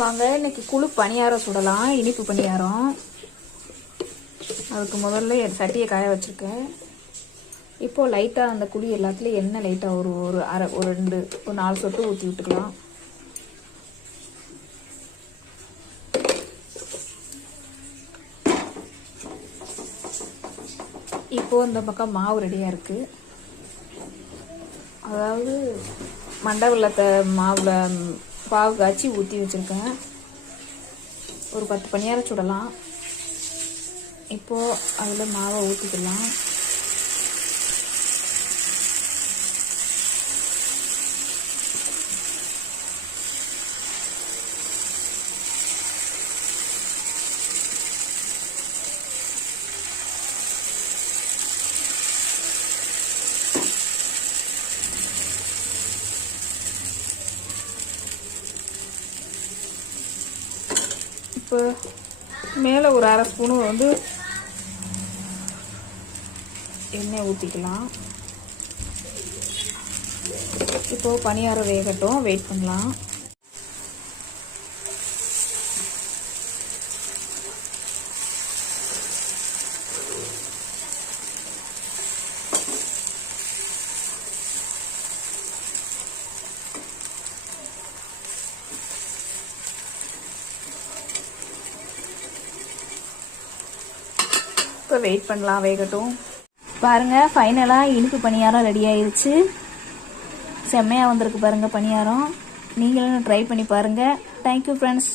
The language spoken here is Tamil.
வாங்க இன்னைக்கு குழு பணியாரம் சுடலாம் இனிப்பு பணியாரம். அதுக்கு முதல்ல என் சட்டியை காய வச்சுருக்கேன். இப்போது லைட்டாக அந்த குழி எல்லாத்துலேயும் எண்ணெய் லைட்டாக ஒரு ஒரு அரை ஒரு ரெண்டு ஒரு நாலு சொட்டு ஊற்றி விட்டுக்கலாம். இப்போது இந்த பக்கம் மாவு ரெடியாக இருக்குது அதாவது மண்டை மாவில் பாவு காய்ச்சி ஊற்றி வச்சுருக்கேன். ஒரு பத்து பணியாரம் சுடலாம். இப்போது அதில் மாவை ஊற்றிக்கலாம் இப்போ மேலே ஒரு அரை ஸ்பூனு வந்து எண்ணெய் ஊற்றிக்கலாம் இப்போது பணியாரம் வேகட்டும். வெயிட் பண்ணலாம். இப்போ வெயிட் பண்ணலாம் வேகட்டும். பாருங்கள் ஃபைனலாக இனிப்பு பணியாரம் ரெடி ஆயிடுச்சு செம்மையாக வந்திருக்கு பாருங்கள் பணியாரம். நீங்களும் ட்ரை பண்ணி பாருங்கள் தேங்க்யூ ஃப்ரெண்ட்ஸ்